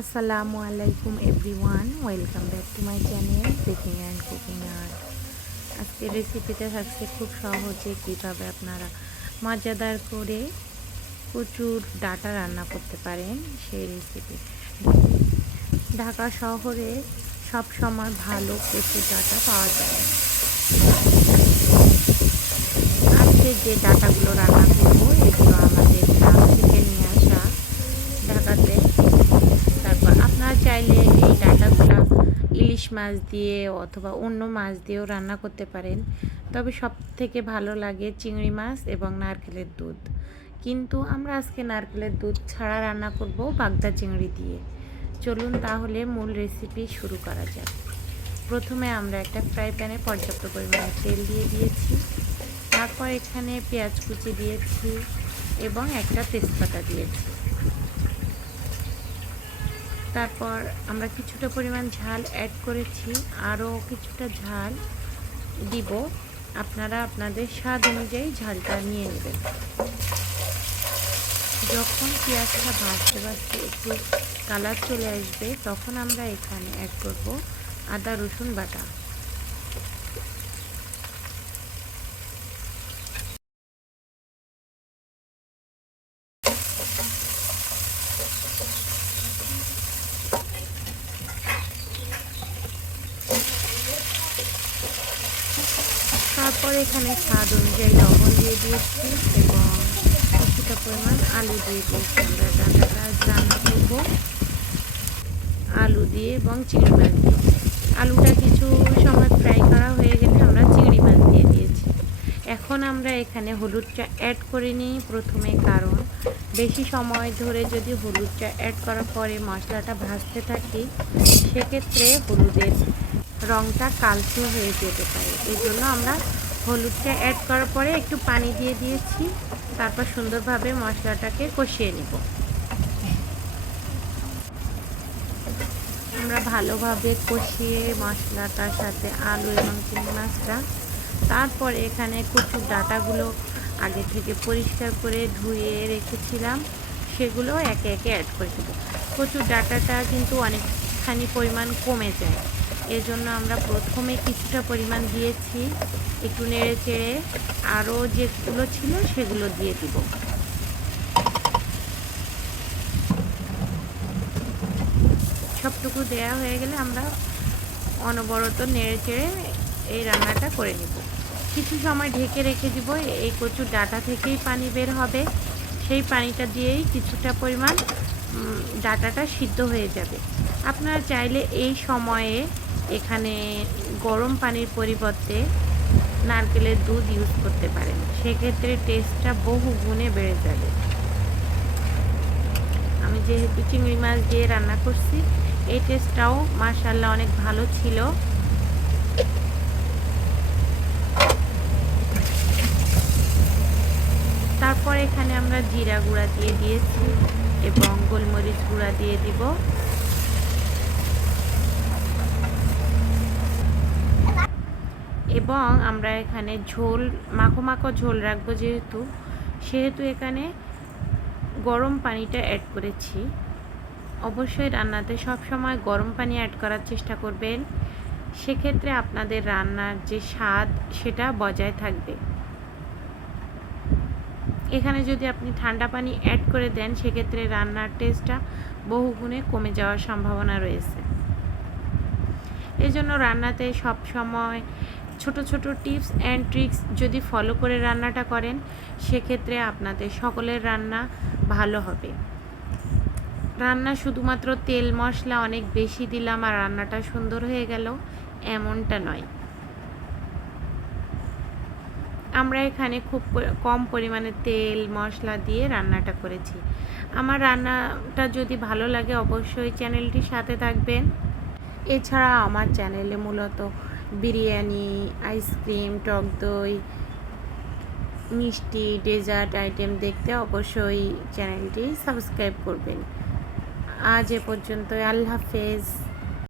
আসসালামু আলাইকুম everyone welcome back to my channel baking and cooking art আজকের রেসিপিটা থাকছে খুব সহজে কীভাবে আপনারা মজাদার করে প্রচুর ডাটা রান্না করতে পারেন সেই রেসিপি ঢাকা শহরে সব সময় ভালো প্রচুর ডাটা পাওয়া যায়। আজকে যে ডাটাগুলো রান্না করব, এগুলো আমাদের গ্রাম থেকে নিয়ে আসা ঢাকাতে তারপর আপনারা চাইলে এই ডাটাগুলো ইলিশ মাছ দিয়ে অথবা অন্য মাছ দিয়েও রান্না করতে পারেন। তবে সব থেকে ভালো লাগে চিংড়ি মাছ এবং নারকেলের দুধ। কিন্তু আমরা আজকে নারকেলের দুধ ছাড়া রান্না করব বাগদা চিংড়ি দিয়ে। চলুন তাহলে মূল রেসিপি শুরু করা যাক। প্রথমে আমরা একটা ফ্রাই প্যানে পর্যাপ্ত পরিমাণে তেল দিয়ে দিয়েছি। তারপর এখানে পেঁয়াজ কুচি দিয়েছি এবং একটা তেজপাতা দিয়েছি। তারপর আমরা কিছুটা পরিমাণ ঝাল অ্যাড করেছি। আরও কিছুটা ঝাল দিব। আপনারা আপনাদের স্বাদ অনুযায়ী ঝালটা নিয়ে নেবেন। যখন পেঁয়াজটা ভাজতে ভাজতে একটু কালার চলে আসবে, তখন আমরা এখানে অ্যাড করব আদা রসুন বাটা তারপর এখানে স্বাদ অনুযায়ী লবণ দিয়ে দিয়েছি এবং কিছুটা পরিমাণ আলু দিয়ে দিয়েছি। আমরা ডাটাটা রান্না করব। আলু দিয়ে এবং চিংড়ি মাছ দিয়ে। আলুটা কিছু সময় ফ্রাই করা হয়ে গেলে আমরা চিংড়ি মাছ দিয়ে দিয়েছি। এখন আমরা এখানে হলুদটা অ্যাড করে নিই প্রথমে, কারণ বেশি সময় ধরে যদি হলুদটা অ্যাড করার পরে মশলাটা ভাজতে থাকি, সেক্ষেত্রে হলুদের রঙটা কালচে হয়ে যেতে পারে। এই জন্য আমরা হলুদটা অ্যাড করার পরে একটু পানি দিয়ে দিয়েছি। তারপর সুন্দরভাবে মশলাটাকে কষিয়ে নেব। আমরা ভালোভাবে কষিয়ে মশলাটার সাথে আলু এবং চিংড়ি মাছটা, তারপর এখানে কচুর ডাটাগুলো আগে থেকে পরিষ্কার করে ধুয়ে রেখেছিলাম। সেগুলো একে একে অ্যাড করে দেবো। কচুর ডাটাটা কিন্তু অনেকখানি পরিমাণ কমে যায়। এজন্য আমরা প্রথমে কিছুটা পরিমাণ দিয়েছি, একটু নেড়ে চেড়ে আরও যেগুলো ছিল সেগুলো দিয়ে দিব। সবটুকু দেয়া হয়ে গেলে আমরা অনবরত নেড়ে চেড়ে এই রান্নাটা করে নিব। কিছু সময় ঢেকে রেখে দিব, এই কচুর ডাটা থেকেই পানি বের হবে। সেই পানিটা দিয়েই কিছুটা পরিমাণ ডাটাটা সিদ্ধ হয়ে যাবে। আপনারা চাইলে এই সময়ে এখানে গরম পানির পরিবর্তে নারকেলের দুধ ইউজ করতে পারেন। সেক্ষেত্রে টেস্টটা বহু গুণে বেড়ে যাবে। আমি যেহেতু চিংড়ি মাছ দিয়ে রান্না করছি, এই টেস্টটাও মার্শাল্লাহ অনেক ভালো ছিল। তারপর এখানে আমরা জিরা গুঁড়া দিয়ে দিয়েছি এবং গোলমরিচ গুঁড়া দিয়ে দিব। এবং আমরা এখানে ঝোল, মাখো মাখো ঝোল রাখব যেহেতু, সেহেতু এখানে গরম পানিটা অ্যাড করেছি। অবশ্যই রান্নাতে সব সময় গরম পানি অ্যাড করার চেষ্টা করবেন। সেক্ষেত্রে আপনাদের রান্নার যে স্বাদ, সেটা বজায় থাকবে। এখানে যদি আপনি ঠান্ডা পানি অ্যাড করে দেন, সেক্ষেত্রে রান্নার টেস্টটা বহুগুণে কমে যাওয়ার সম্ভাবনা রয়েছে। এই জন্য রান্নাতে সব সময় ছোট ছোট টিপস অ্যান্ড ট্রিক্স যদি ফলো করে রান্নাটা করেন, সেক্ষেত্রে আপনাদের সকলের রান্না ভালো হবে। রান্না শুধুমাত্র তেল মশলা অনেক বেশি দিলাম আর রান্নাটা সুন্দর হয়ে গেল, এমনটা নয়। আমরা এখানে খুব কম পরিমাণে তেল মশলা দিয়ে রান্নাটা করেছি। আমার রান্নাটা যদি ভালো লাগে, অবশ্যই চ্যানেলটির সাথে থাকবেন। এছাড়া আমার চ্যানেলে মূলত বিরিয়ানি, আইসক্রিম, টক দই, মিষ্টি, ডেজার্ট আইটেম দেখতে অবশ্যই চ্যানেলটি সাবস্ক্রাইব করবেন। আজ এ পর্যন্ত আল্লাহ হাফেজ।